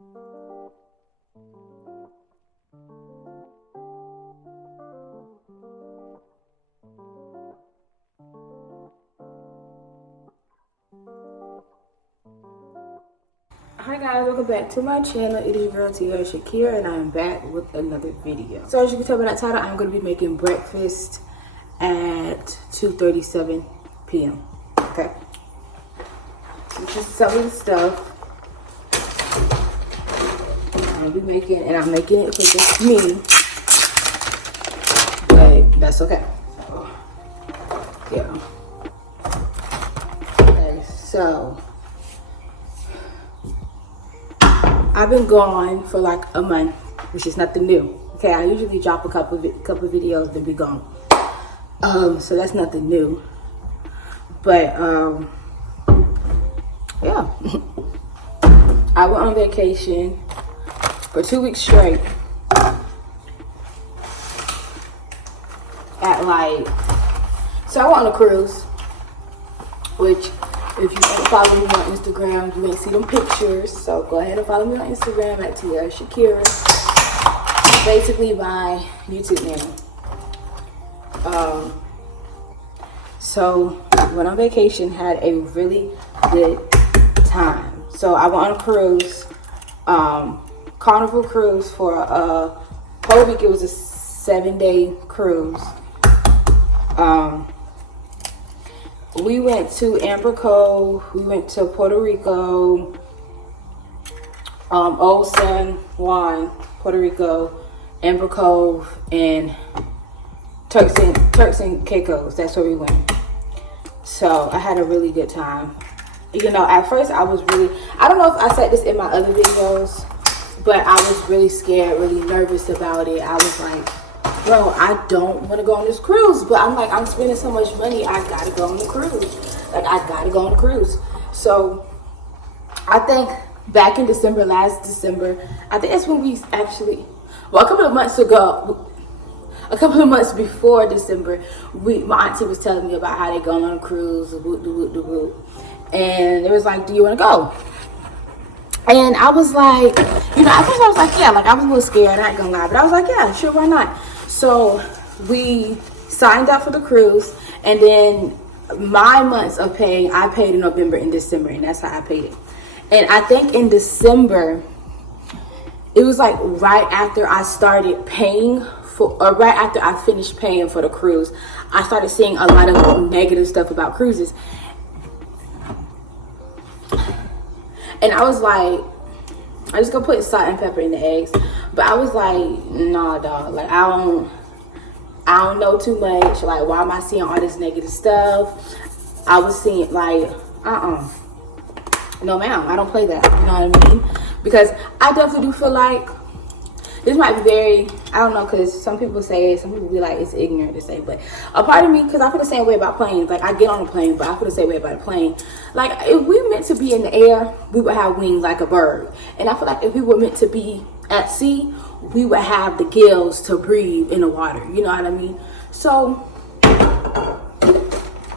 Hi guys, welcome back to my channel. It is your girl Shakira, and I'm back with another video. So as you can tell by that title, I'm going to be making breakfast at 2:37 p.m. Okay, this is some of the stuff I'll be making, and I'm making it for just me, but that's okay. Yeah. Okay, so I've been gone for like a month, which is nothing new. Okay, I usually drop a couple videos and be gone. So that's nothing new. But yeah, I went on vacation for 2 weeks straight. So I went on a cruise, which, if you don't follow me on Instagram, you may see them pictures. So go ahead and follow me on Instagram at tiiaramoney. It's basically my YouTube name. So went on vacation, had a really good time. So I went on a cruise, Carnival cruise for a whole week. It was a 7-day cruise. We went to Amber Cove, we went to Puerto Rico, Old San Juan, Puerto Rico, Amber Cove, and Turks and Caicos. That's where we went. So I had a really good time. You know, at first I was really, I don't know if I said this in my other videos, but I was really scared, really nervous about it. I was like, bro, I don't want to go on this cruise, but I'm like, I'm spending so much money, I gotta go on the cruise. Like, I gotta go on the cruise. So I think back in December, last December, I think that's when we actually, well, a couple of months before December, my auntie was telling me about how they going on a cruise, and it was like, do you want to go? And I was like, you know, at first I was like, yeah, like I was a little scared, I ain't gonna lie, but I was like, yeah, sure, why not? So we signed up for the cruise, and then my months of paying, I paid in November and December, and that's how I paid it. And I think in December, it was like right after I started paying for, or right after I finished paying for the cruise, I started seeing a lot of negative stuff about cruises. And I was like, I just gonna put salt and pepper in the eggs. But I was like, nah, dog. Like, I don't know too much. Like, why am I seeing all this negative stuff? I was seeing, like, no, ma'am, I don't play that. You know what I mean? Because I definitely do feel like this might be very, I don't know, because some people say it, some people be like, it's ignorant to say, but a part of me, because I feel the same way about planes. Like, I get on a plane, but I feel the same way about a plane. Like, if we were meant to be in the air, we would have wings like a bird. And I feel like if we were meant to be at sea, we would have the gills to breathe in the water. You know what I mean? So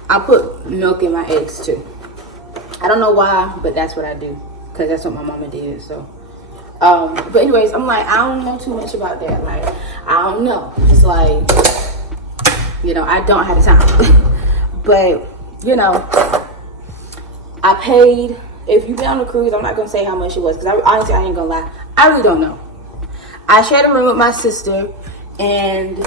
I put milk in my eggs too. I don't know why, but that's what I do, because that's what my mama did. So but anyways, I'm like, I don't know too much about that. Like, I don't know. It's like, you know, I don't have the time. But, you know, I paid. If you've been on the cruise, I'm not going to say how much it was, because honestly, I ain't going to lie. I really don't know. I shared a room with my sister, and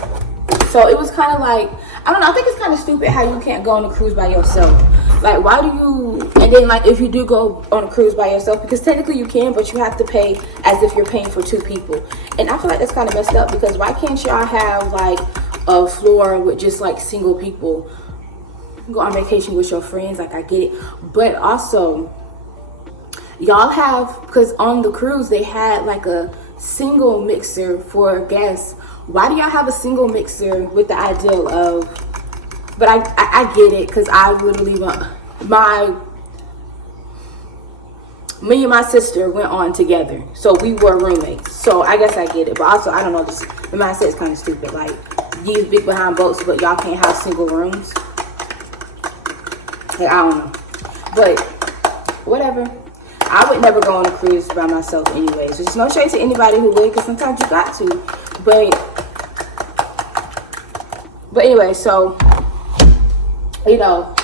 so it was kind of like, I don't know, I think it's kind of stupid how you can't go on a cruise by yourself. Like, why do you, and then like if you do go on a cruise by yourself, because technically you can, but you have to pay as if you're paying for 2 people. And I feel like that's kind of messed up, because why can't y'all have like a floor with just like single people? Go on vacation with your friends, like I get it. But also, y'all have, because on the cruise they had like a single mixer for guests. Why do y'all have a single mixer with the ideal of, but I get it, because I literally want, me and my sister went on together, so we were roommates, so I guess I get it. But also, I don't know, just the mindset is kind of stupid. Like, these big behind boats, but y'all can't have single rooms. Like, I don't know, but whatever. I would never go on a cruise by myself anyways. There's no shade to anybody who would, because sometimes you got to. But anyway, so, you know,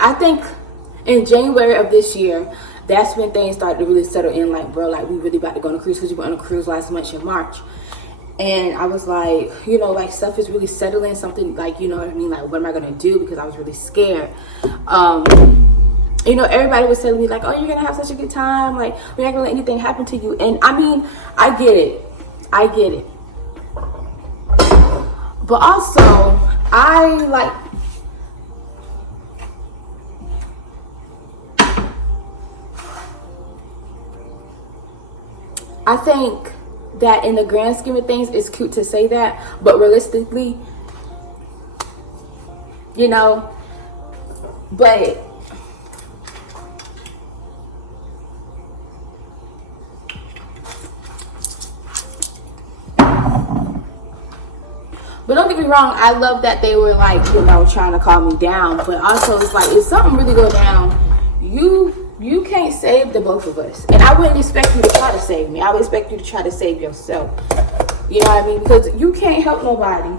I think in January of this year, that's when things started to really settle in. Like, bro, like, we really about to go on a cruise, because we went on a cruise last month in March. And I was like, you know, like, stuff is really settling. Something, like, you know what I mean? Like, what am I going to do? Because I was really scared. You know, everybody was telling me, like, oh, you're going to have such a good time. Like, we're not going to let anything happen to you. And, I mean, I get it. I get it. But also, I think that in the grand scheme of things, it's cute to say that. But realistically, you know, but don't get me wrong, I love that they were, like, you know, trying to calm me down. But also, it's like, if something really go down, you can't save the both of us. And I wouldn't expect you to try to save me. I would expect you to try to save yourself. You know what I mean? Because you can't help nobody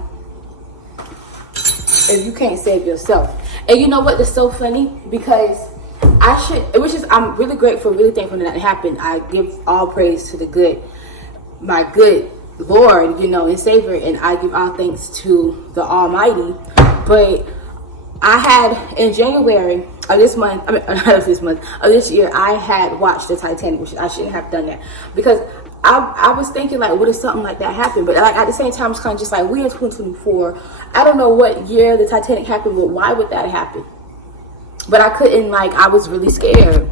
if you can't save yourself. And you know what? That's so funny, because I'm really grateful, really thankful that it happened. I give all praise to my good Lord, you know, and Savior, and I give all thanks to the Almighty. But I had, in January of this month, of this year, I had watched the Titanic, which I shouldn't have done that, because I was thinking, like, what if something like that happened? But, like, at the same time, it's kind of just like, we're in 2024. I don't know what year the Titanic happened, but why would that happen? But I couldn't, like, I was really scared.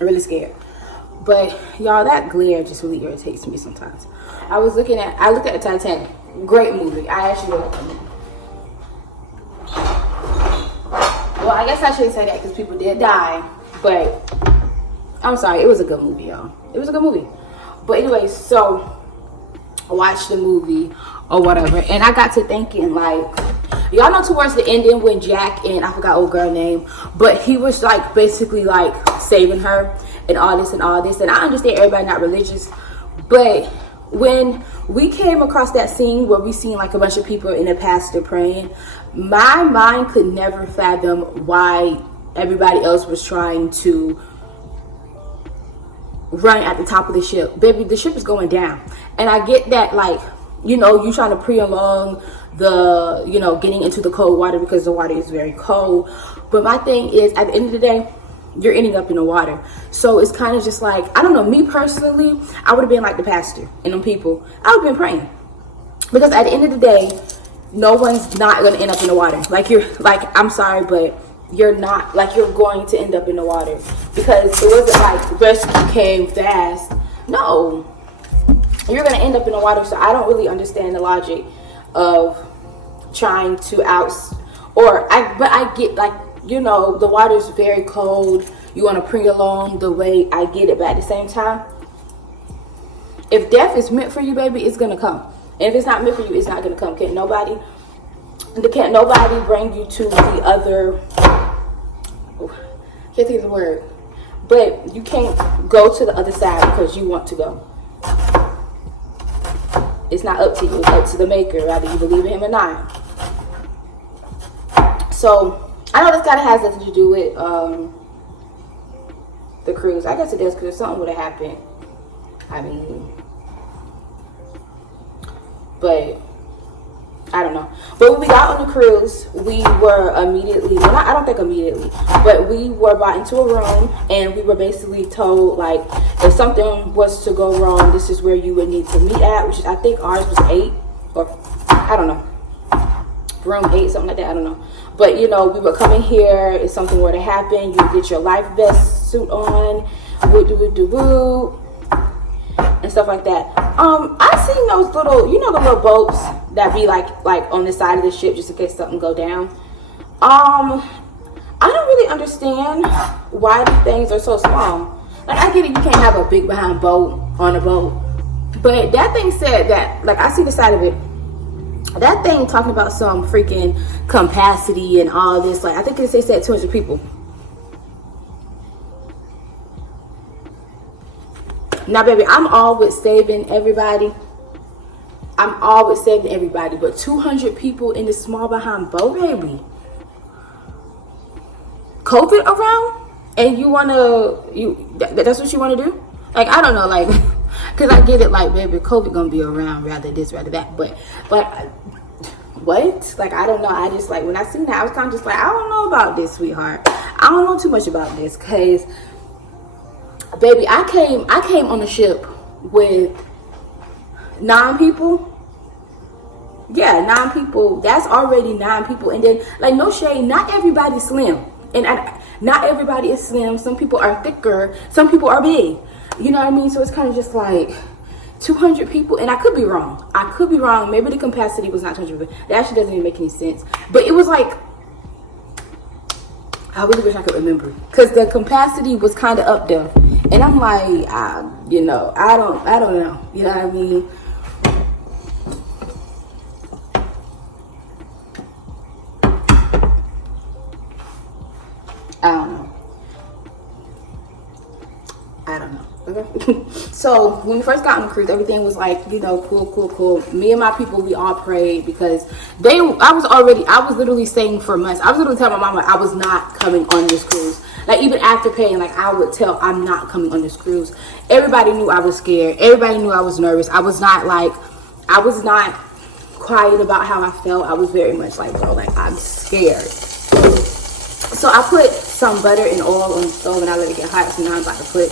Really scared. But, y'all, that glare just really irritates me sometimes. I looked at the Titanic. Great movie. I actually liked the movie. Well, I guess I shouldn't say that, because people did die. But, I'm sorry. It was a good movie, y'all. It was a good movie. But anyway, so, I watched the movie or whatever. And I got to thinking, like, y'all know towards the ending when Jack and, I forgot old girl name, but he was, like, basically, like, saving her and all this and all this. And I understand everybody not religious, but when we came across that scene where we seen, like, a bunch of people in a pastor praying, my mind could never fathom why everybody else was trying to run at the top of the ship. Baby, the ship is going down. And I get that, like, you know, you trying to prolong the, you know, getting into the cold water because the water is very cold. But my thing is, at the end of the day, you're ending up in the water. So it's kind of just like, I don't know, me personally, I would have been like the pastor and them people. I would have been praying. Because at the end of the day, no one's not going to end up in the water. Like, I'm sorry, but you're not, like, you're going to end up in the water. Because it wasn't like rescue came fast. No. You're going to end up in the water. So I don't really understand the logic of trying to but I get, like, you know, the water's very cold. You want to prolong the way. I get it. But at the same time, if death is meant for you, baby, it's going to come. And if it's not meant for you, it's not going to come. Can't nobody bring you to the other, can't think of the word, but you can't go to the other side because you want to go. It's not up to you. It's up to the maker, whether you believe in him or not. So I know this kind of has nothing to do with the cruise. I guess it does, because if something would have happened, I mean, but I don't know. But when we got on the cruise, we were immediately, well, I don't think immediately, but we were brought into a room, and we were basically told, like, if something was to go wrong, this is where you would need to meet at, which I think ours was 8, or I don't know, room 8, something like that, I don't know. But, you know, we would come in here, if something were to happen, you get your life vest suit on, and stuff like that. I seen those little, you know, the little boats that be like on the side of the ship just in case something go down. I don't really understand why these things are so small. Like, I get it, you can't have a big behind boat on a boat, but that thing said that, like, I see the side of it. That thing talking about some freaking capacity and all this. Like, I think they said 200 people. Now, baby, I'm all with saving everybody. I'm all with saving everybody. But 200 people in this small behind boat, baby. COVID around? And you want to, that's what you want to do? Like, I don't know, like, because I get it, like, baby, COVID going to be around, rather this, rather that. But, like, what? Like, I don't know. I just, like, when I seen that, I was kind of just like, I don't know about this, sweetheart. I don't know too much about this, because, baby, I came on the ship with 9 people. Yeah, 9 people. That's already 9 people. And then, like, no shade, not everybody's slim. And not everybody is slim. Some people are thicker. Some people are big. You know what I mean? So it's kind of just like 200 people. And I could be wrong. I could be wrong. Maybe the capacity was not 200 people. That actually doesn't even make any sense. But it was like, I really wish I could remember. Because the capacity was kind of up there. And I'm like, you know, I don't know. You know what I mean? I don't know. Okay. So when we first got on the cruise, everything was like, you know, cool. Me and my people, we all prayed because I was literally saying for months, I was literally telling my mama I was not coming on this cruise. Like, even after paying, like, I would tell I'm not coming on this cruise. Everybody knew I was scared. Everybody knew I was nervous. I was not quiet about how I felt. I was very much like, bro, like, I'm scared. So I put some butter and oil on the stove and I let it get hot. So now I'm about to put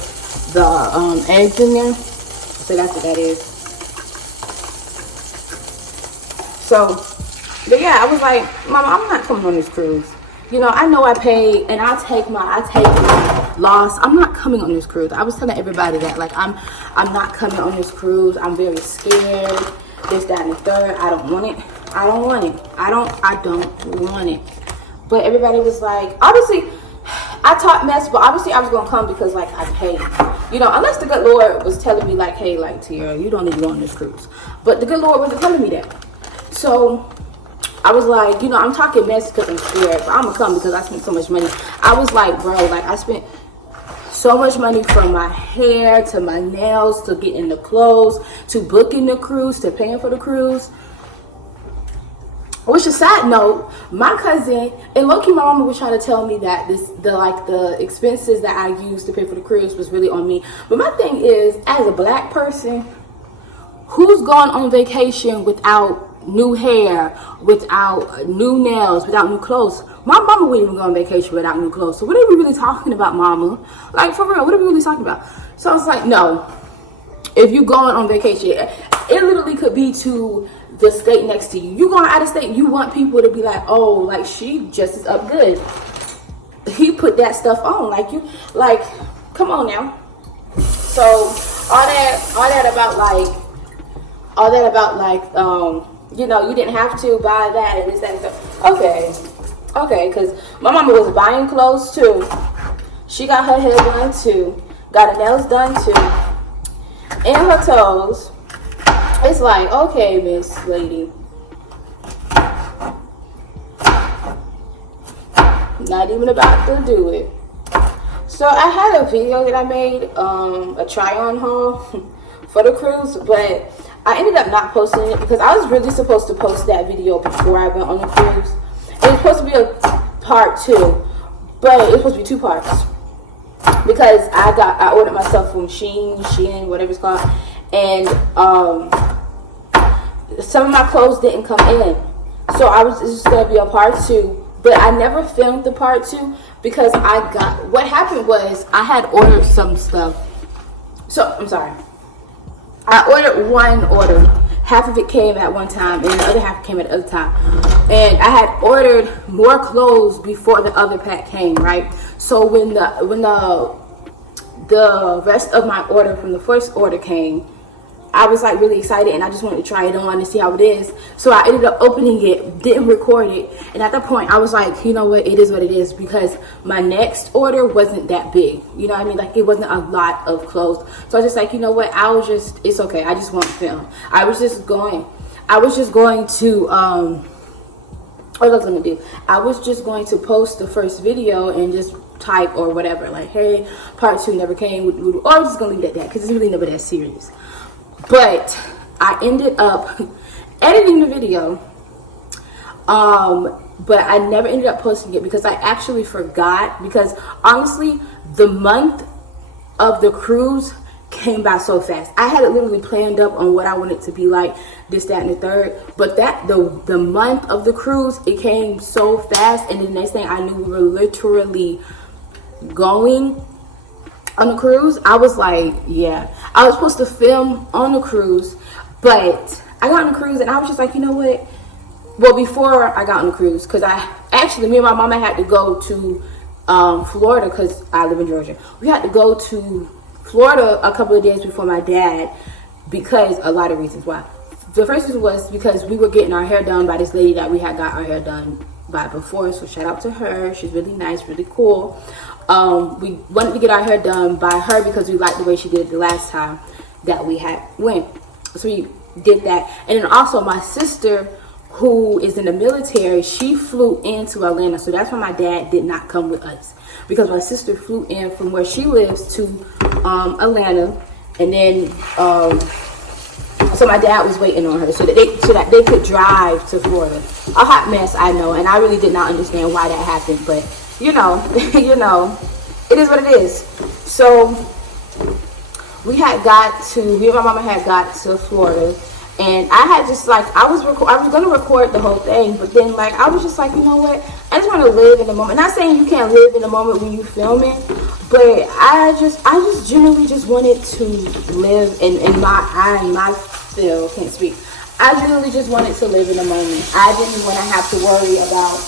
the eggs in there. So that's what that is. So, but yeah, I was like, Mama, I'm not coming on this cruise. You know, I know I paid and I take my loss. I'm not coming on this cruise. I was telling everybody that, like, I'm not coming on this cruise. I'm very scared. This, that, and the third. I don't want it. I don't want it. But everybody was like, obviously, I talked mess, but obviously I was going to come because, like, I paid. You know, unless the good Lord was telling me, like, hey, like, Tiara, you don't need to go on this cruise. But the good Lord wasn't telling me that. So I was like, you know, I'm talking mess because I'm scared, but I'm going to come because I spent so much money. I was like, bro, like, I spent so much money from my hair to my nails to getting the clothes to booking the cruise to paying for the cruise. Which, a side note, my cousin and low-key my mama was trying to tell me that the expenses that I used to pay for the cruise was really on me. But my thing is, as a black person who's gone on vacation without new hair, without new nails, without new clothes, my mama wouldn't even go on vacation without new clothes. So what are we really talking about, mama? Like, for real, what are we really talking about? So I was like, no. If you going on vacation, it literally could be to the state next to you. You going out of state, you want people to be like, oh, like, she just is up good. He put that stuff on. Like, you, like, come on now. So all that about you know, you didn't have to buy that and this, that, and stuff. Okay, because my mama was buying clothes too. She got her hair done too, got her nails done too, and her toes. It's like, okay, Miss Lady, not even about to do it. So I had a video that I made, a try-on haul for the cruise, but I ended up not posting it because I was really supposed to post that video before I went on the cruise. It was supposed to be a part 2, but it was supposed to be 2 parts because I ordered my stuff from Shein, whatever it's called, and some of my clothes didn't come in, so it's just gonna be a part 2. But I never filmed the part 2 because what happened was I had ordered some stuff. So I'm sorry. I ordered one order. Half of it came at one time and the other half came at the other time. And I had ordered more clothes before the other pack came, right? So when the rest of my order from the first order came, I was like really excited and I just wanted to try it on and see how it is. So I ended up opening it, didn't record it. And at that point I was like, you know what, it is what it is, because my next order wasn't that big. You know what I mean? Like, it wasn't a lot of clothes. So I was just like, you know what, it's okay. I just won't film. I was just going to, what was I going to do? I was just going to post the first video and just type or whatever, like, hey, part 2 never came, or I'm just gonna leave it at that because it's really never that serious. But I ended up editing the video, but I never ended up posting it because I actually forgot, because honestly the month of the cruise came by so fast. I had it literally planned up on what I wanted to be like, this, that, and the third, but that the month of the cruise, it came so fast, and the next thing I knew, we were literally going on the cruise. I was like, yeah, I was supposed to film on the cruise, but I got on the cruise and I was just like, you know what, well, before I got on the cruise, because me and my mama had to go to Florida, because I live in Georgia. We had to go to Florida a couple of days before my dad, because a lot of reasons why. The first reason was because we were getting our hair done by this lady that we had got our hair done by before, so shout out to her. She's really nice, really cool. We wanted to get our hair done by her because we liked the way she did it the last time that we had went, so we did that. And then also my sister, who is in the military, she flew into Atlanta, so that's why my dad did not come with us, because my sister flew in from where she lives to Atlanta, and then so my dad was waiting on her so that they could drive to Florida. A hot mess, I know, and I really did not understand why that happened, but you know, it is what it is. So me and my mama had got to Florida, and I had just like, I was going to record the whole thing, but then like, I was just like, you know what, I just want to live in the moment. Not saying you can't live in the moment when you filming, but I just genuinely just wanted to live in my feel, can't speak. I genuinely just wanted to live in the moment. I didn't want to have to worry about,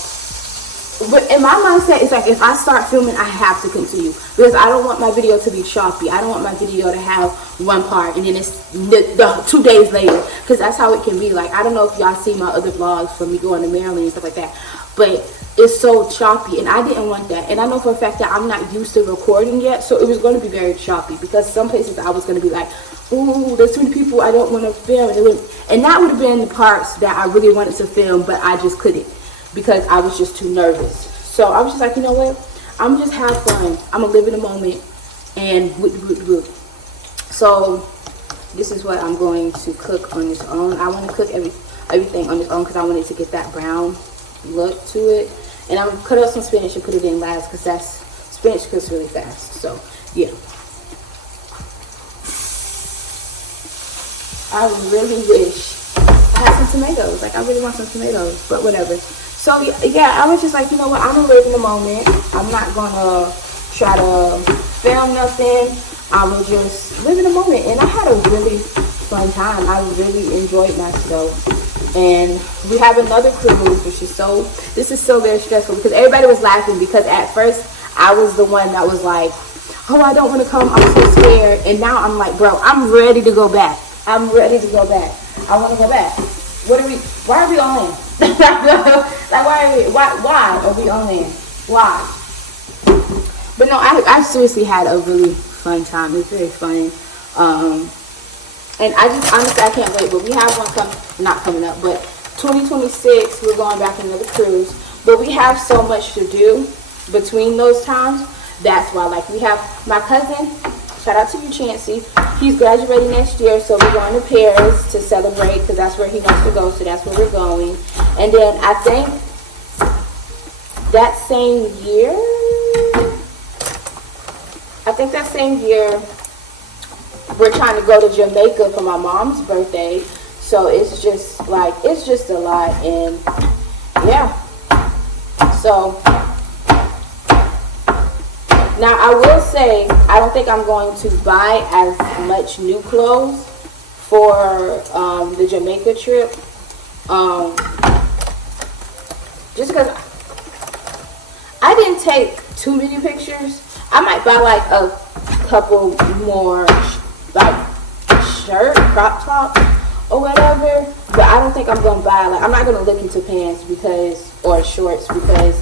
but in my mindset, it's like, if I start filming, I have to continue, because I don't want my video to be choppy. I don't want my video to have one part and then it's the 2 days later, because that's how it can be. Like, I don't know if y'all see my other vlogs from me going to Maryland and stuff like that, but it's so choppy, and I didn't want that. And I know for a fact that I'm not used to recording yet, so it was going to be very choppy, because some places I was going to be like, ooh, there's too many people, I don't want to film. And that would have been the parts that I really wanted to film, but I just couldn't, because I was just too nervous. So I was just like, you know what, I'm just have fun. I'm gonna live in the moment, and so this is what I'm going to cook on its own. I want to cook everything on its own, because I wanted to get that brown look to it. And I'm gonna cut up some spinach and put it in last, because spinach cooks really fast. So yeah, I really wish I had some tomatoes. Like, I really want some tomatoes, but whatever. So yeah, I was just like, you know what, I'm gonna live in the moment. I'm not gonna try to film nothing. I will just live in the moment. And I had a really fun time. I really enjoyed myself. And we have another cruise, which is this is so very stressful, because everybody was laughing, because at first I was the one that was like, oh, I don't want to come, I'm so scared. And now I'm like, bro, I'm ready to go back. I'm ready to go back. I want to go back. Why are we on in? Like, why are we on in? Why? But no, I seriously had a really fun time. It was very fun. And I just, honestly, I can't wait. But we have one not coming up, but 2026, we're going back on another cruise. But we have so much to do between those times. That's why, like, we have my cousin, shout out to you, Chancey. He's graduating next year, so we're going to Paris to celebrate, because that's where he wants to go, so that's where we're going. And then I think that same year, we're trying to go to Jamaica for my mom's birthday. So it's just a lot. And yeah, so now I will say, I don't think I'm going to buy as much new clothes for the Jamaica trip, just because I didn't take too many pictures. I might buy like a couple more like shirt, crop top or whatever, but I don't think I'm gonna buy, like, I'm not gonna look into pants or shorts, because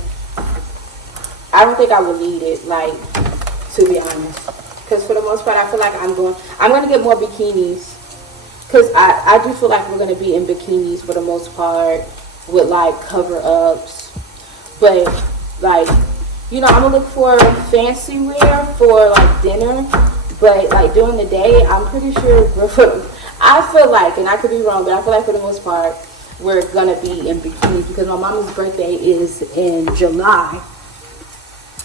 I don't think I would need it, like, to be honest. Because for the most part, I feel like I'm gonna get more bikinis, because I do feel like we're gonna be in bikinis for the most part, with like cover ups. But like, You know, I'm gonna look for fancy wear for like dinner, but like during the day, I'm pretty sure I feel like, and I could be wrong, but I feel like for the most part, we're gonna be in bikinis because my mom's birthday is in July.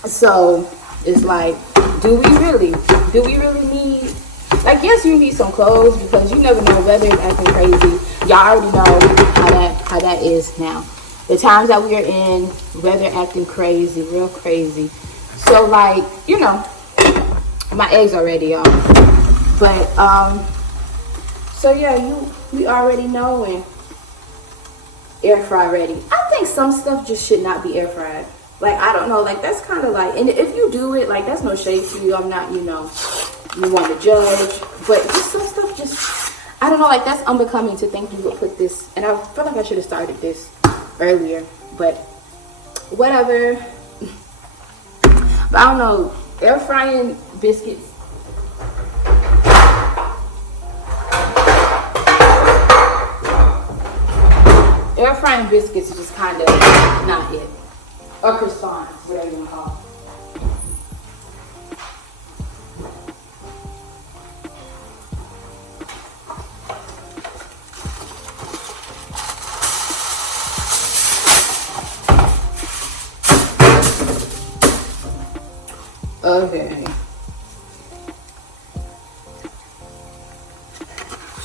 So it's like, do we really need, like, yes, you need some clothes because you never know, weather is acting crazy. Y'all already know how that is now. The times that we are in, weather acting crazy, real crazy. So like, you know, my eggs are ready, y'all. But so yeah, we already know, and air fry ready. I think some stuff just should not be air fried. Like, I don't know, like, that's kind of like, and if you do it, like, that's no shade to you. I'm not, you know, you want to judge, but just some stuff just, I don't know, like, that's unbecoming to think you would put this, and I feel like I should have started this earlier, but whatever. But I don't know, air frying biscuits, air frying biscuits is just kind of not it. Or croissants, whatever you want to call it. Okay.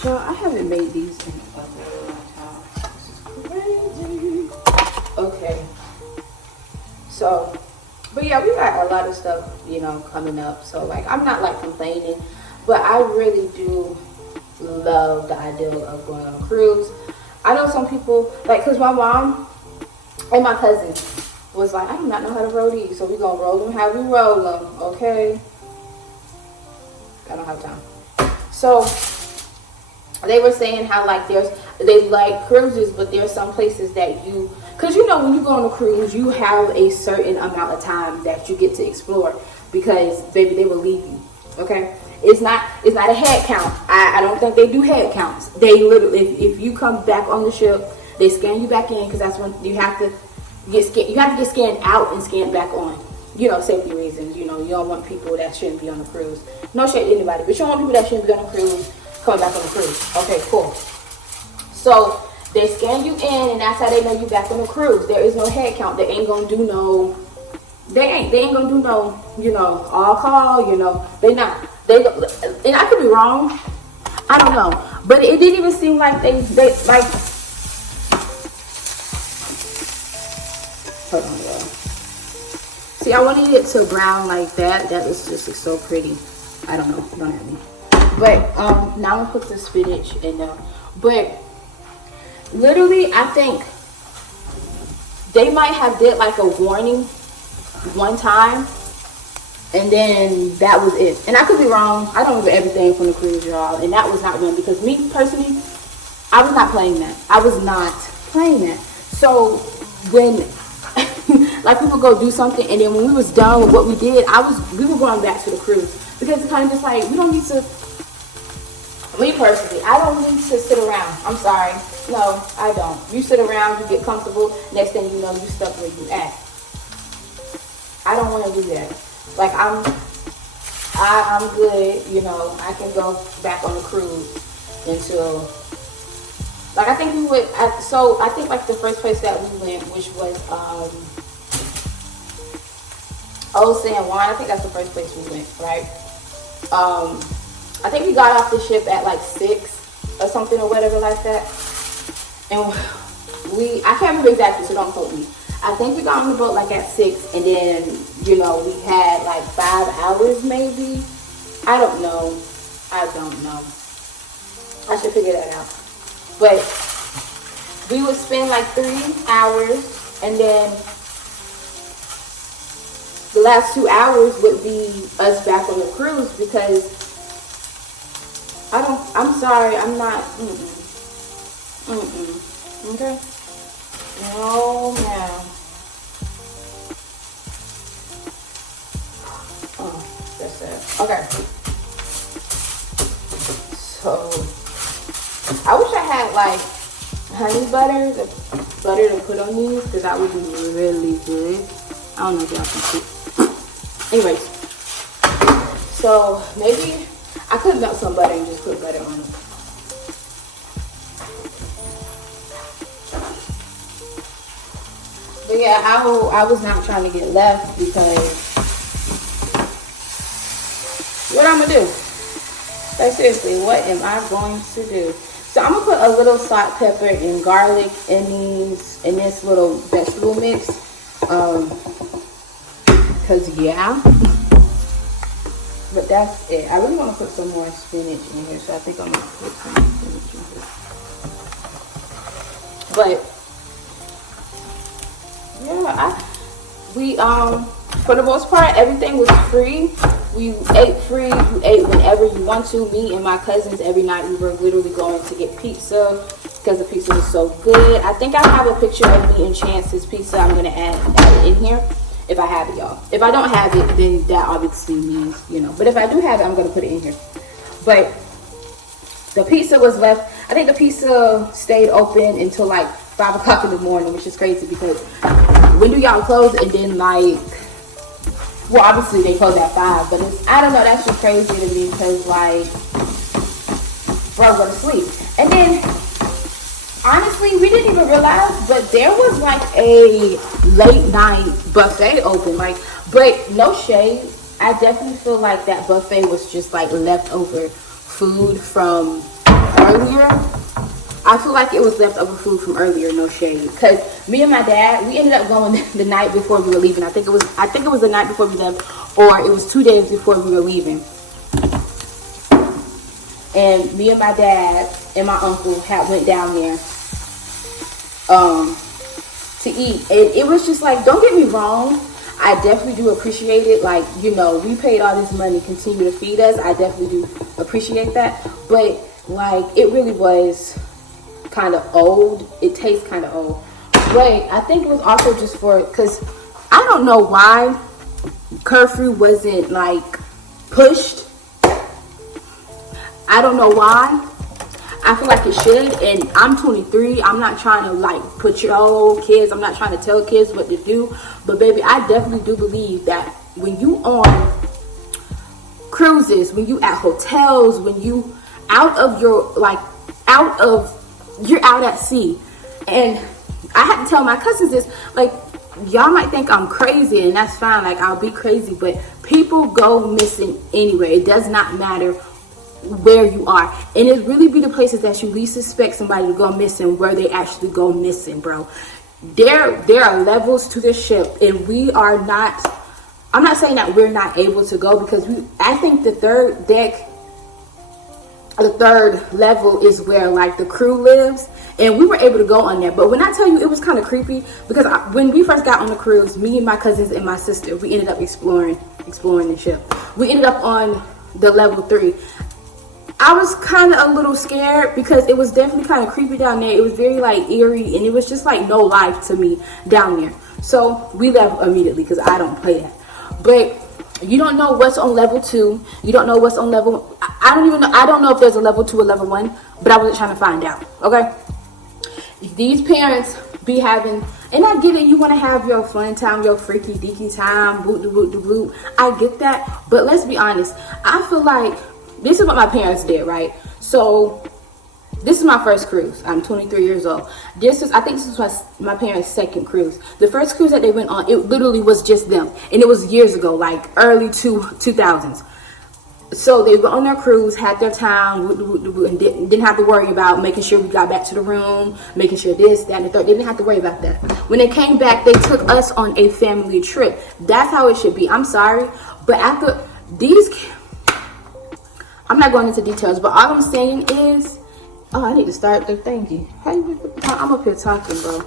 So I haven't made these in a long time. This is crazy. Okay. So, but yeah, we got a lot of stuff, you know, coming up. So like, I'm not like complaining, but I really do love the idea of going on a cruise. I know some people, like, cause my mom and my cousin was like, I do not know how to roll these, so we gonna roll them how we roll them, okay? I don't have time. So they were saying how like they like cruises, but there's some places that you, because you know when you go on a cruise, you have a certain amount of time that you get to explore, because baby, they will leave you. Okay, it's not a head count. I don't think they do head counts. They literally, if you come back on the ship, they scan you back in, because that's when you have to get scanned. You have to get scanned out and scanned back on. You know, safety reasons. You know, you don't want people that shouldn't be on a cruise. No shade to anybody, but you don't want people that shouldn't be on a cruise coming back on the cruise. Okay, cool. So they scan you in, and that's how they know you back on the cruise. There is no head count. They ain't gonna do no. They ain't gonna do no. You know, all call. You know, they not. They, and I could be wrong. I don't know, but it didn't even seem like they like. Hold on, y'all. See, I wanted it to brown like that. That was just so pretty. I don't know. Don't have me. But now I'm gonna put the spinach in there. But literally, I think they might have did like a warning one time, and then that was it. And I could be wrong. I don't remember everything from the cruise, y'all. And that was not one, because me personally, I was not playing that. I was not playing that. So when like people go do something, and then when we was done with what we did, we were going back to the cruise, because it's kind of just like, we don't need to. Me personally, I don't need to sit around. I'm sorry. No, I don't. You sit around, you get comfortable. Next thing you know, you stuck where you at. I don't want to do that. Like, I'm good. You know, I can go back on the cruise until, like, I think we would. So I think like the first place that we went, which was Old San Juan. I think that's the first place we went, right? I think we got off the ship at like 6 or something or whatever like that. And I can't remember exactly, so don't quote me. I think we got on the boat like at 6, and then, you know, we had like 5 hours maybe. I don't know. I should figure that out. But we would spend like 3 hours, and then the last 2 hours would be us back on the cruise, because I'm sorry, I'm not, okay? No, ma'am. Oh, that's it. Okay. So, I wish I had, like, honey butter to put on these, because that would be really good. I don't know if y'all can see. Anyways, so maybe I could melt some butter and just put butter on it. But yeah, I was not trying to get left because what I'm gonna do? Like seriously, what am I going to do? So I'm gonna put a little salt, pepper, and garlic in this little vegetable mix. Cause yeah. But that's it. I really want to put some more spinach in here, so I think I'm gonna put some spinach in here. But yeah, for the most part, everything was free. We ate free. You ate whenever you want to. Me and my cousins, every night we were literally going to get pizza because the pizza was so good. I think I have a picture of me and Chance's pizza. I'm gonna add it in here if I have it, y'all. If I don't have it, then that obviously means, you know. But if I do have it, I'm gonna put it in here. But the pizza was left. I think the pizza stayed open until like 5 o'clock in the morning, which is crazy because when do y'all close? And then like, well, obviously they close at 5, but it's, I don't know, that's just crazy to me because like, bro, go to sleep. And then honestly, we didn't even realize, but there was like a late night buffet open, like, but no shade. I definitely feel like that buffet was just like leftover food from earlier. I feel like it was leftover food from earlier, no shade. Cause me and my dad, we ended up going the night before we were leaving. I think it was the night before we left, or it was 2 days before we were leaving. And me and my dad and my uncle went down there to eat. And it was just like, don't get me wrong, I definitely do appreciate it. Like, you know, we paid all this money, continue to feed us. I definitely do appreciate that. But like, it really was kind of old. It tastes kind of old. But I think it was also just because I don't know why curfew wasn't like pushed. I don't know why. I feel like it should, and I'm 23. I'm not trying to like put your kids, I'm not trying to tell kids what to do, but baby, I definitely do believe that when you on cruises, when you at hotels, when you you're out at sea. And I had to tell my cousins this, like, y'all might think I'm crazy, and that's fine, like, I'll be crazy, but people go missing anywhere. It does not matter where you are, and it really be the places that you least suspect somebody to go missing where they actually go missing, bro. There are levels to this ship, and we are not, I'm not saying that we're not able to go, because I think the third deck, the third level is where like the crew lives, and we were able to go on there. But when I tell you, it was kind of creepy, because when we first got on the cruise, me and my cousins and my sister, we ended up exploring the ship. We ended up on the level 3. I was kind of a little scared because it was definitely kind of creepy down there. It was very like eerie, and it was just like no life to me down there. So we left immediately because I don't play that. But you don't know what's on level 2. You don't know what's on level, I don't even know. I don't know if there's a level 2 or level 1, but I wasn't trying to find out. Okay, these parents be having, and I get it, you want to have your fun time, your freaky deaky time, boot de boot de boot. I get that, but let's be honest. I feel like this is what my parents did, right? So this is my first cruise. I'm 23 years old. I think this was my parents' second cruise. The first cruise that they went on, it literally was just them. And it was years ago, like early 2000s. So they went on their cruise, had their time, and didn't have to worry about making sure we got back to the room, making sure this, that, and the third. They didn't have to worry about that. When they came back, they took us on a family trip. That's how it should be. I'm sorry, but after these, I'm not going into details, but all I'm saying is, oh, I need to start the thingy. I'm up here talking, bro.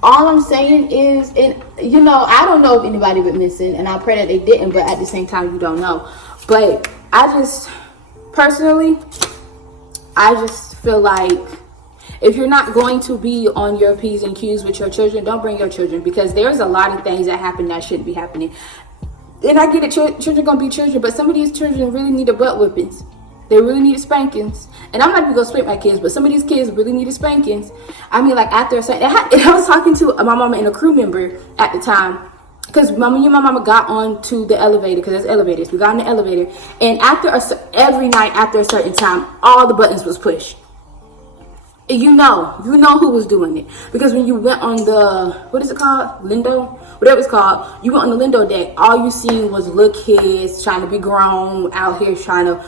All I'm saying is, and you know, I don't know if anybody went missing, and I pray that they didn't, but at the same time, you don't know. But I just, personally, I just feel like if you're not going to be on your P's and Q's with your children, don't bring your children, because there's a lot of things that happen that shouldn't be happening. And I get it, children gonna be children, but some of these children really need a butt whippings. They really needed spankings. And I'm not even gonna spank my kids, but some of these kids really needed spankings. I mean, like after a certain, I was talking to my mama and a crew member at the time. Because me and my mama got on to the elevator, because there's elevators. We got on the elevator. And every night after a certain time, all the buttons was pushed. And you know who was doing it. Because when you went on the, what is it called? Lindo? Whatever it's called. You went on the Lindo deck. All you seen was little kids trying to be grown out here trying to,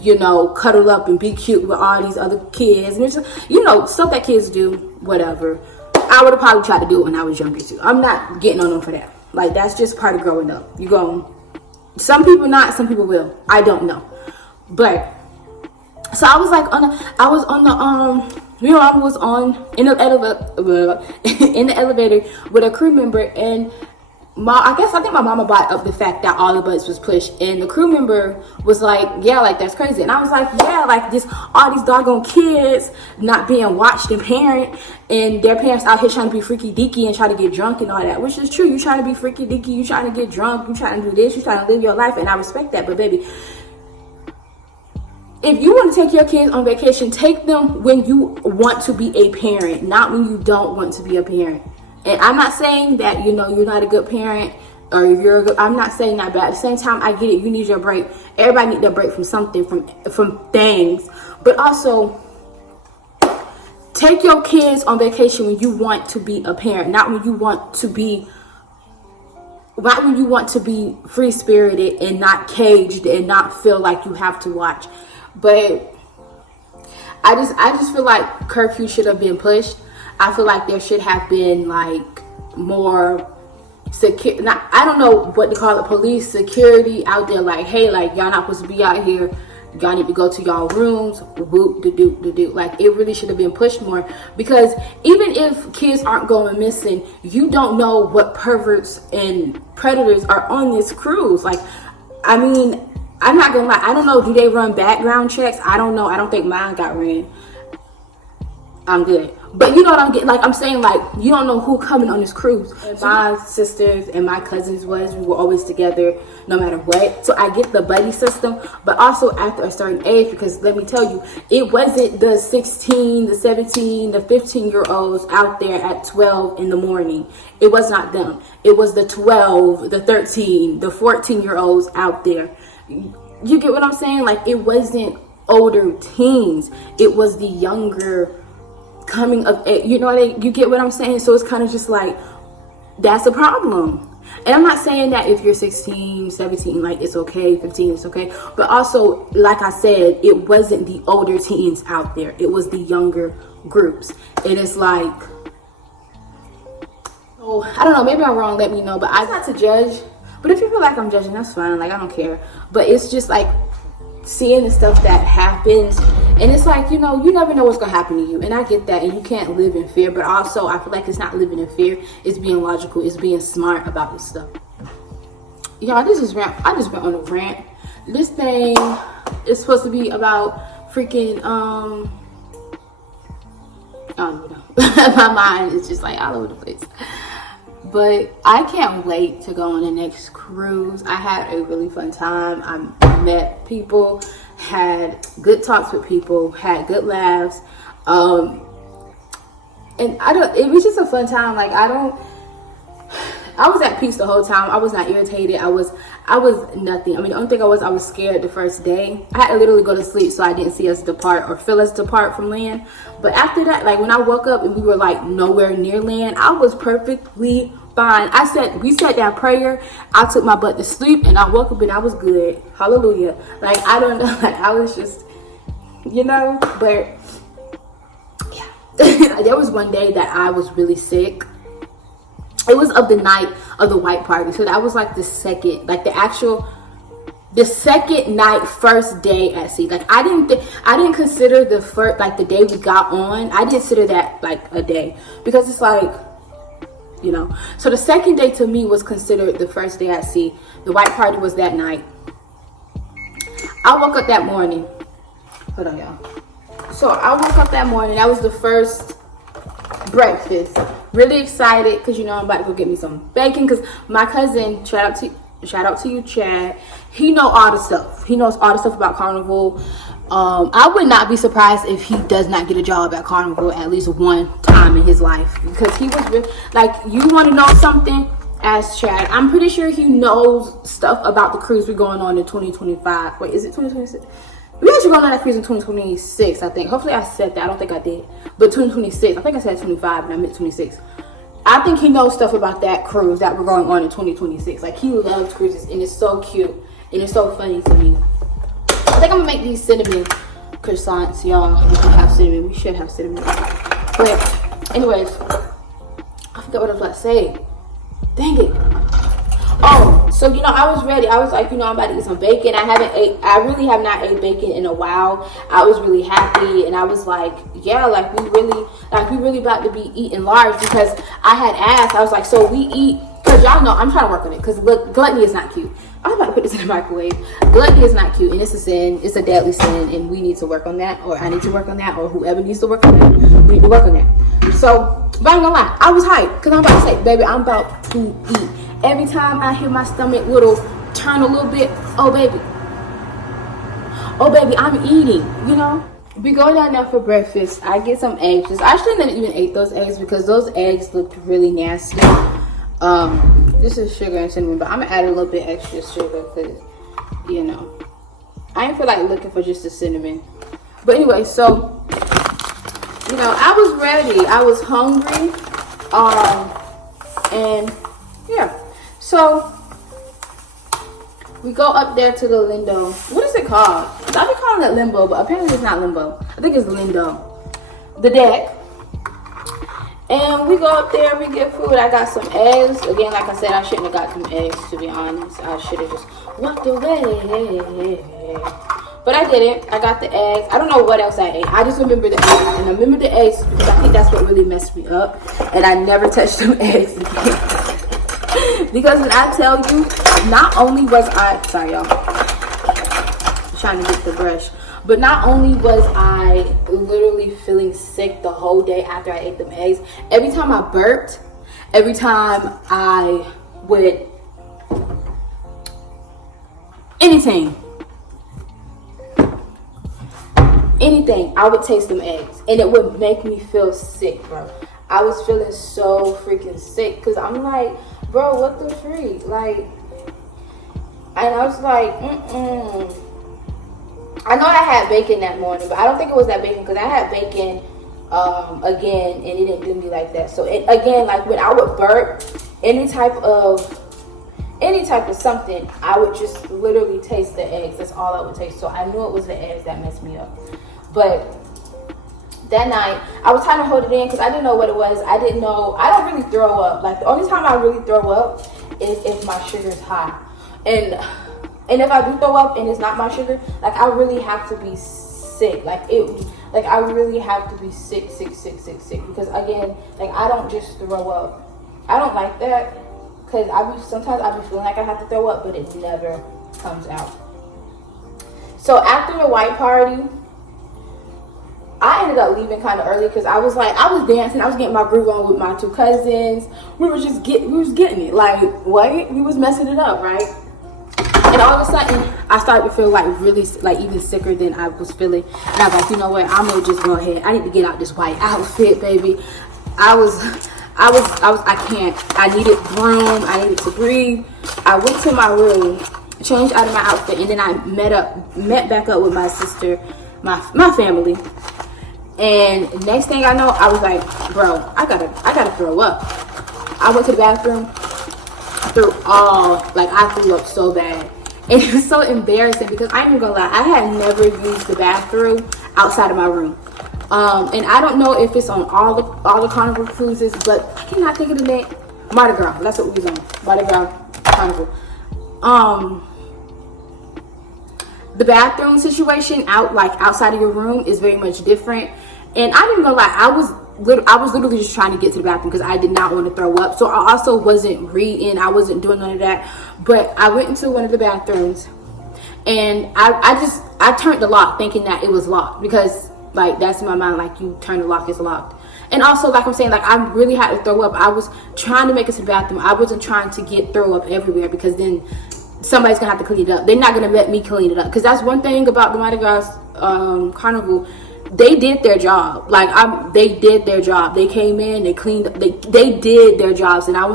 you know, cuddle up and be cute with all these other kids. And it's just, you know, stuff that kids do, whatever. I would have probably tried to do it when I was younger too. I'm not getting on them for that. Like, that's just part of growing up. You go, some people not, some people will. I don't know. But, so I was like, I was in the elevator with a crew member, and I think my mama brought up the fact that all the buttons was pushed, and the crew member was like, yeah, like that's crazy. And I was like, yeah, like all these doggone kids not being watched and parent, and their parents out here trying to be freaky deaky and try to get drunk and all that, which is true. You trying to be freaky deaky, you trying to get drunk, you trying to do this, you trying to live your life, and I respect that. But baby, if you want to take your kids on vacation, take them when you want to be a parent, not when you don't want to be a parent. And I'm not saying that, you know, you're not a good parent, or I'm not saying that, but at the same time, I get it. You need your break. Everybody need their break from something, from things. But also, take your kids on vacation when you want to be a parent, not when you want to be free-spirited and not caged and not feel like you have to watch. But I just feel like curfew should have been pushed. I feel like there should have been like more secure. Now, I don't know what to call it, police security out there. Like, hey, like y'all not supposed to be out here. Y'all need to go to y'all rooms. Whoop, do. Like, it really should have been pushed more, because even if kids aren't going missing, you don't know what perverts and predators are on this cruise. Like, I mean, I'm not gonna lie. I don't know. Do they run background checks? I don't know. I don't think mine got ran. I'm good. But you know what I'm getting? Like, I'm saying, like, you don't know who coming on this cruise. And my sisters and my cousins we were always together no matter what. So I get the buddy system, but also after a certain age, because let me tell you, it wasn't the 16, the 17, the 15-year-olds out there at 12 in the morning. It was not them. It was the 12, the 13, the 14-year-olds out there. You get what I'm saying? Like, it wasn't older teens. It was the younger coming of age. You know you get what I'm saying? So it's kind of just like, that's a problem. And I'm not saying that if you're 16, 17, like it's okay, 15, it's okay. But also, like I said, it wasn't the older teens out there. It was the younger groups. It is like, oh, I don't know, maybe I'm wrong, let me know. But I'm not to judge. But if you feel like I'm judging, that's fine. Like, I don't care. But it's just like seeing the stuff that happens, and it's like, you know, you never know what's gonna happen to you, and I get that, and you can't live in fear. But also, I feel like it's not living in fear, it's being logical, it's being smart about this stuff. Y'all, I just went on a rant. This thing is supposed to be about freaking I don't know. My mind is just like all over the place. But I can't wait to go on the next cruise. I had a really fun time. I met people, had good talks with people, had good laughs. And it was just a fun time. Like, I was at peace the whole time. I was not irritated. I was nothing. I mean, the only thing I was scared the first day. I had to literally go to sleep so I didn't see us depart or feel us depart from land. But after that, like when I woke up and we were like nowhere near land, I was perfectly fine. We sat down prayer. I took my butt to sleep and I woke up and I was good. Hallelujah. Like, I don't know. Like, I was just, you know, but yeah. There was one day that I was really sick. It was of the night of the white party. So that was like the second night, first day at sea. Like, I didn't consider the first, like the day we got on, I didn't consider that like a day, because it's like, you know. So the second day to me was considered the first day at sea. The white party was that night. I woke up that morning. Hold on, y'all. So I woke up that morning. That was the first breakfast. Really excited because, you know, I'm about to go get me some bacon, because my cousin, shout out to you, Chad, he know all the stuff. He knows all the stuff about Carnival. I would not be surprised if he does not get a job at Carnival at least one time in his life, because he was really, like, you want to know something? Ask Chad. I'm pretty sure he knows stuff about the cruise we're going on in 2025. Wait, is it 2026? We actually going on that cruise in 2026, I think. Hopefully I said that. I don't think I did. But 2026. I think I said 25 and I meant 26. I think he knows stuff about that cruise that we're going on in 2026. Like, he loves cruises, and it's so cute and it's so funny to me. I think I'm gonna make these cinnamon croissants, y'all. If we have cinnamon, we should have cinnamon. But anyways, I forgot what I was about to say. Dang it. Oh, so you know, I was ready. I was like, you know, I'm about to eat some bacon. I really have not ate bacon in a while. I was really happy, and I was like, yeah, like we really about to be eating large, because I had asked, I was like, so we eat, because y'all know I'm trying to work on it, because look, gluttony is not cute. I'm about to put this in the microwave. Gluttony is not cute, and it's a sin. It's a deadly sin, and we need to work on that, or I need to work on that, or whoever needs to work on that, we need to work on that. So, but I ain't gonna lie, I was hyped, because I'm about to say, baby, I'm about to eat. Every time I hear my stomach little turn a little bit, oh baby, I'm eating, you know? We go down there for breakfast. I get some eggs. I shouldn't have even ate those eggs, because those eggs looked really nasty. This is sugar and cinnamon, but I'm gonna add a little bit extra sugar, because, you know, I ain't feel like looking for just the cinnamon. But anyway, so, you know, I was ready. I was hungry. And yeah. So we go up there to the Lindo. What is it called? I be calling it Limbo, but apparently it's not Limbo. I think it's Lindo. The deck. And we go up there, we get food. I got some eggs. Again, like I said, I shouldn't have got some eggs, to be honest. I should have just walked away. But I didn't. I got the eggs. I don't know what else I ate. I just remember the eggs. And I remember the eggs because I think that's what really messed me up. And I never touched them eggs again. Because when I tell you, not only was I, sorry y'all, trying to get the brush, but not only was I literally feeling sick the whole day after I ate them eggs, every time I burped, every time I would, anything, I would taste them eggs, and it would make me feel sick, bro. I was feeling so freaking sick, because I'm like, bro, what the freak? Like, and I was like, I know I had bacon that morning, but I don't think it was that bacon, because I had bacon again, and it didn't do me like that. So it, again, like when I would burp, any type of something, I would just literally taste the eggs. That's all I would taste. So I knew it was the eggs that messed me up. But that night, I was trying to hold it in because I didn't know what it was. I didn't know. I don't really throw up. Like, the only time I really throw up is if my sugar is high. And if I do throw up and it's not my sugar, like, I really have to be sick. Like, I really have to be sick. Because, again, like, I don't just throw up. I don't like that. Because sometimes I be feeling like I have to throw up, but it never comes out. So, after the white party, I ended up leaving kind of early because I was dancing. I was getting my groove on with my two cousins. We was getting it. Like, what? We was messing it up, right? And all of a sudden, I started to feel like really, like, even sicker than I was feeling. And I was like, you know what? I'm gonna just go ahead. I need to get out this white outfit, baby. I can't. I needed room. I needed to breathe. I went to my room, changed out of my outfit, and then I met back up with my sister, my family. And next thing I know, I was like, bro, I gotta throw up. I went to the bathroom, I threw up so bad. And it was so embarrassing because I ain't even gonna lie, I had never used the bathroom outside of my room. And I don't know if it's on all the Carnival cruises, but I cannot think of the name. Mardi Gras, that's what we was on. Mardi Gras Carnival. The bathroom situation outside of your room is very much different. And I didn't gonna lie, I was literally just trying to get to the bathroom because I did not want to throw up. So I also wasn't reading, I wasn't doing none of that. But I went into one of the bathrooms and I turned the lock thinking that it was locked because, like, that's in my mind, like, you turn the lock, it's locked. And also, like I'm saying, like, I really had to throw up. I was trying to make it to the bathroom. I wasn't trying to throw up everywhere because then somebody's gonna have to clean it up. They're not gonna let me clean it up because that's one thing about the Mardi Gras carnival, they did their job. Like they did their job. They came in, they cleaned up, they did their jobs. And I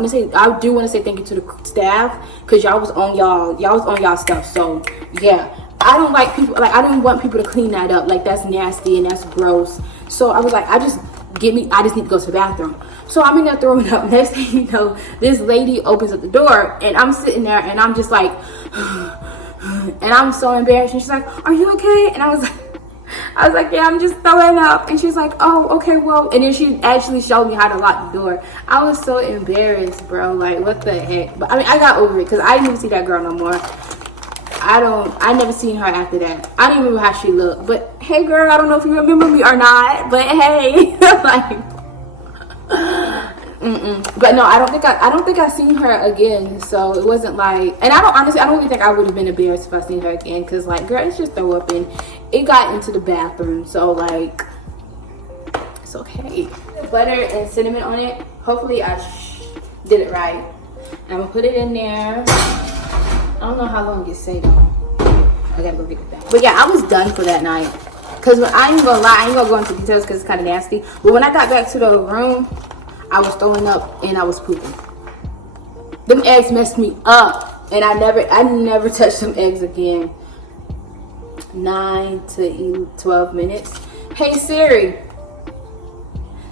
do want to say thank you to the staff, because y'all was on y'all stuff. So yeah, I don't like people, like I don't want people to clean that up. Like that's nasty and that's gross. So I was like, I just need to go to the bathroom. So I'm in there throwing up. Next thing you know, this lady opens up the door, and I'm sitting there, and I'm just like, and I'm so embarrassed. And she's like, "Are you okay?" And I was like, "Yeah, I'm just throwing up." And she's like, "Oh, okay, well." And then she actually showed me how to lock the door. I was so embarrassed, bro. Like, what the heck? But I mean, I got over it, because I didn't even see that girl no more. I never seen her after that. I don't even remember how she looked. But hey, girl, I don't know if you remember me or not. But hey, like. But no, I don't think I seen her again. So it wasn't like, and I don't even think I would have been embarrassed if I seen her again, because like, girl, it's just throw up, and it got into the bathroom, so like, it's okay. Butter and cinnamon on it. Hopefully I did it right. I'm gonna put it in there. I don't know how long it stayed on. I gotta go get it back. But yeah, I was done for that night. Because I ain't gonna lie, I ain't gonna go into details because it's kind of nasty. But when I got back to the room, I was throwing up and I was pooping. Them eggs messed me up, and I never touched them eggs again. 9 to 12 minutes. Hey Siri,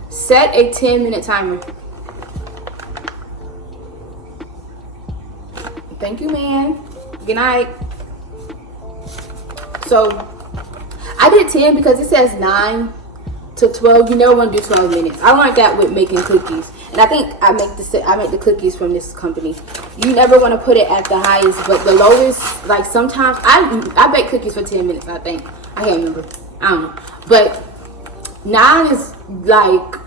set a 10-minute timer. Thank you, man. Good night. So I did 10 because it says 9 to 12. You never want to do 12 minutes. I like that with making cookies. And I think I make the cookies from this company. You never want to put it at the highest, but the lowest, like sometimes I bake cookies for 10 minutes, I think. I can't remember. I don't know. But 9 is like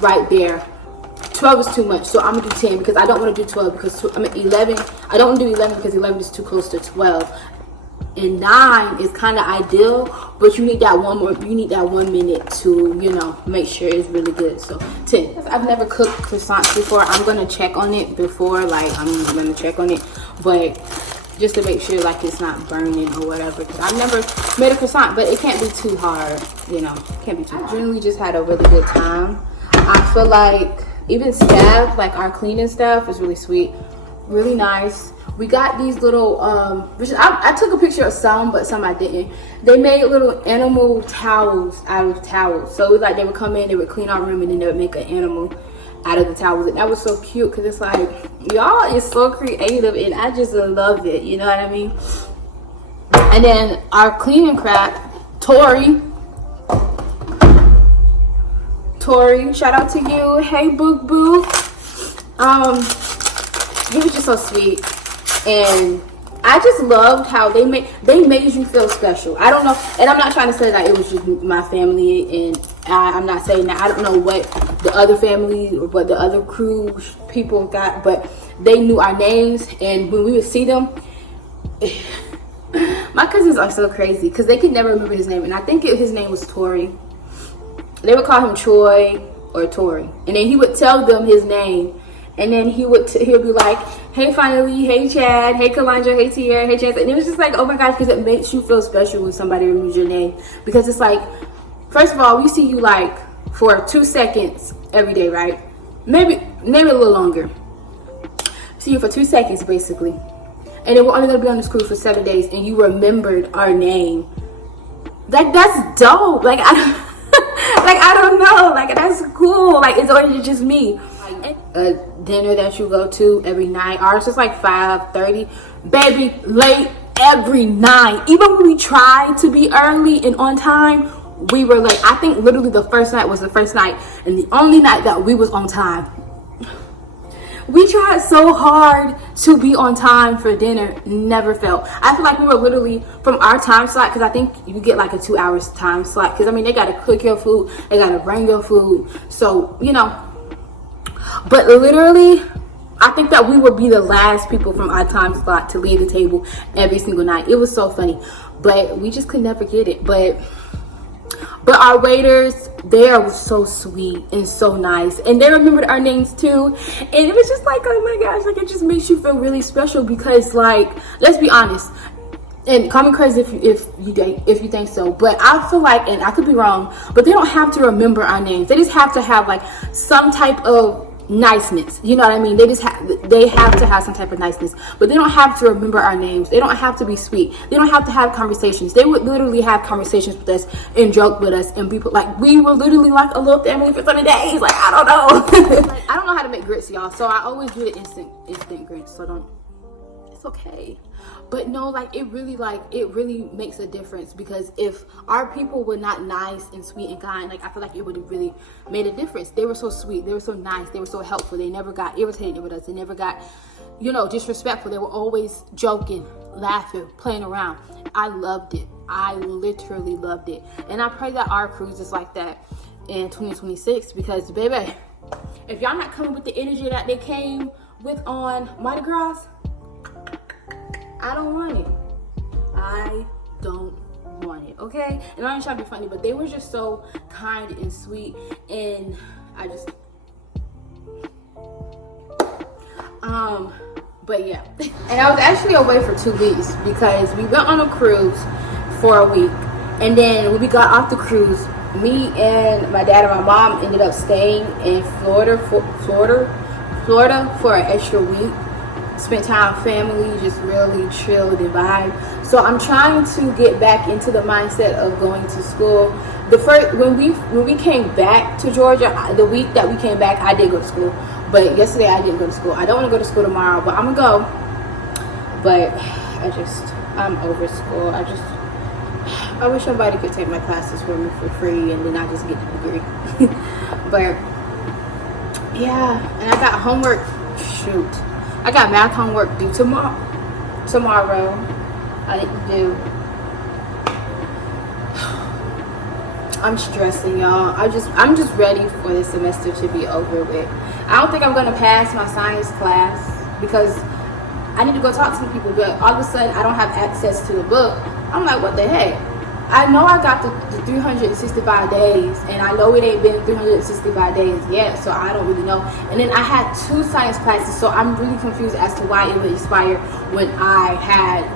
right there. 12 is too much, so I'm gonna do 10 because I don't want to do 12 because I'm at 11. I don't want to do 11 because 11 is too close to 12. And 9 is kind of ideal, but you need that one minute to, you know, make sure it's really good. So 10. I've never cooked croissants before. I'm gonna check on it before, like I'm gonna check on it, but just to make sure like it's not burning or whatever. Cause I've never made a croissant, but it can't be too hard, you know. It can't be too hard. I generally just had a really good time. I feel like even staff, like our cleaning staff, is really sweet, really nice. We got these little I took a picture of some, but some I didn't. They made little animal towels out of towels. So it was like they would come in, they would clean our room, and then they would make an animal out of the towels. And that was so cute because it's like, y'all is so creative, and I just love it, you know what I mean? And then our cleaning crap, Tori, shout out to you. Hey, Book Boo. He was just so sweet. And I just loved how they made you feel special. I don't know, and I'm not trying to say that it was just my family, and I'm not saying that. I don't know what the other family or what the other crew people got, but they knew our names, and when we would see them, my cousins are so crazy because they could never remember his name, and I think his name was Tori. They would call him Troy or Tori, and then he would tell them his name. And then he'll be like, hey, Finally, hey, Chad, hey, Kalandra, hey, Tiara, hey, Chance. And it was just like, oh my gosh, because it makes you feel special when somebody remembers your name. Because it's like, first of all, we see you like for 2 seconds every day, right? Maybe a little longer. See you for 2 seconds, basically. And then we're only going to be on this cruise for 7 days, and you remembered our name. Like, that's dope. Like, I don't know. Like, that's cool. Like, it's only just me. A dinner that you go to every night. Ours is like 5:30. Baby, late every night. Even when we tried to be early and on time, we were late. I think literally the first night was the first night and the only night that we was on time. We tried so hard to be on time for dinner, never failed. I feel like we were literally from our time slot, because I think you get like a 2 hours time slot, because I mean they got to cook your food, they got to bring your food, so you know. But literally, I think that we would be the last people from our time slot to leave the table every single night. It was so funny, but we just could never get it. But our waiters, they are so sweet and so nice, and they remembered our names too. And it was just like, oh my gosh, like it just makes you feel really special, because like, let's be honest, And call me crazy if you think so, but I feel like, and I could be wrong, but they don't have to remember our names. They just have to have like some type of niceness. You know what I mean? They have to have some type of niceness, but they don't have to remember our names. They don't have to be sweet. They don't have to have conversations. They would literally have conversations with us and joke with us, and people like we were literally like a little family for 7 days. Like I don't know, like, I don't know how to make grits, y'all. So I always do the instant grits. So don't. It's okay. But no, like it really makes a difference, because if our people were not nice and sweet and kind, like I feel like it would have really made a difference. They were so sweet, they were so nice, they were so helpful. They never got irritated with us. They never got, disrespectful. They were always joking, laughing, playing around. I loved it. I literally loved it. And I pray that our cruise is like that in 2026, because baby, if y'all not coming with the energy that they came with on Mardi Gras, I don't want it. I don't want it, okay? And I'm not trying to be funny, but they were just so kind and sweet, and I just, but yeah. And I was actually away for 2 weeks because we went on a cruise for a week, and then when we got off the cruise, me and my dad and my mom ended up staying in Florida for an extra week. Spent time with family, just really chilled and vibe. So I'm trying to get back into the mindset of going to school. When we came back to Georgia, the week that we came back, I did go to school. But yesterday I didn't go to school. I don't want to go to school tomorrow, but I'm gonna go. But I'm over school. I wish somebody could take my classes for me for free, and then I just get the degree. But yeah, and I got homework. Shoot. I got math homework due tomorrow. I need to do. I'm stressing, y'all. I'm just ready for this semester to be over with. I don't think I'm gonna pass my science class because I need to go talk to the people, but all of a sudden I don't have access to the book. I'm like, what the heck? I know I got the 365 days, and I know it ain't been 365 days yet, so I don't really know. And then I had 2 science classes, so I'm really confused as to why it would expire when I had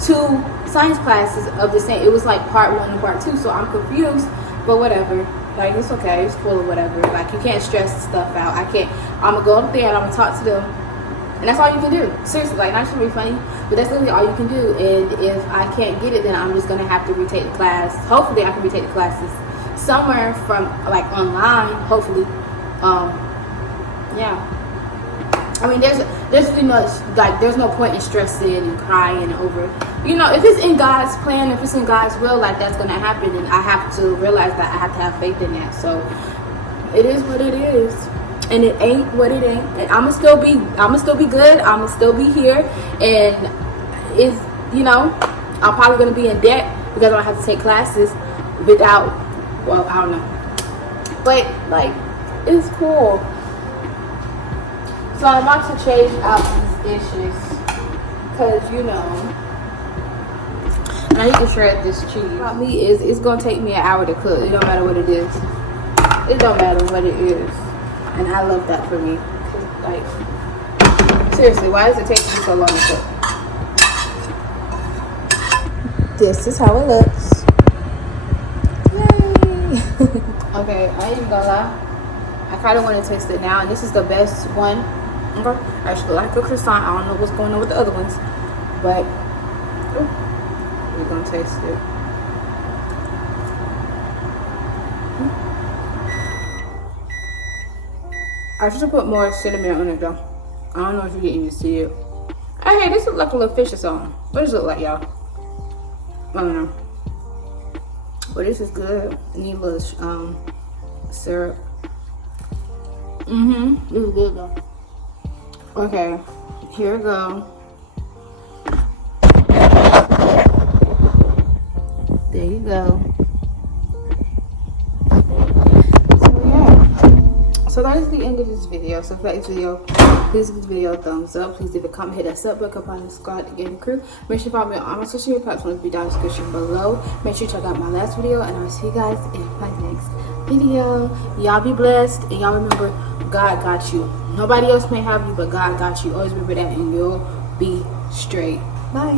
2 science classes of the same. It was like part 1 and part 2, so I'm confused, but whatever. Like, it's okay, it's cool or whatever. Like, you can't stress stuff out. I'm gonna go up there and I'm gonna talk to them. And that's all you can do. Seriously, like, not to be funny, but that's literally all you can do. And if I can't get it, then I'm just gonna have to retake the class. Hopefully I can retake the classes somewhere from like online, hopefully. Yeah. I mean, there's really there's no point in stressing and crying over, if it's in God's plan, if it's in God's will, like, that's gonna happen, and I have to realize that I have to have faith in that. So it is what it is. And it ain't what it ain't, and I'ma still be good. I'ma still be here, and I'm probably gonna be in debt because I don't have to take classes without. Well, I don't know, but like, it's cool. So I'm about to change out these dishes because I need to shred this cheese. About me is it's gonna take me an hour to cook. It don't matter what it is. It don't matter what it is. And I love that for me. Like, seriously, why does it take me so long to cook? This is how it looks. Yay! Okay, I ain't even gonna lie. I kind of want to taste it now, and this is the best one. Okay, I actually like the croissant. I don't know what's going on with the other ones, but we're gonna taste it. I should have put more cinnamon on it though. I don't know if you can even see it. Hey, this looks like a little fish or something. What does it look like, y'all? I don't know. But this is good. I need a little syrup. This is good though. Okay, here we go. There you go. So that is the end of this video. So if you like this video, please give this video a thumbs up. Please leave a comment, hit us up, look up on the squad, the game crew. Make sure you follow me on all my social media platforms, be down in the description below. Make sure you check out my last video, and I'll see you guys in my next video. Y'all be blessed, and y'all remember, God got you. Nobody else may have you, but God got you. Always remember that, and you'll be straight. Bye.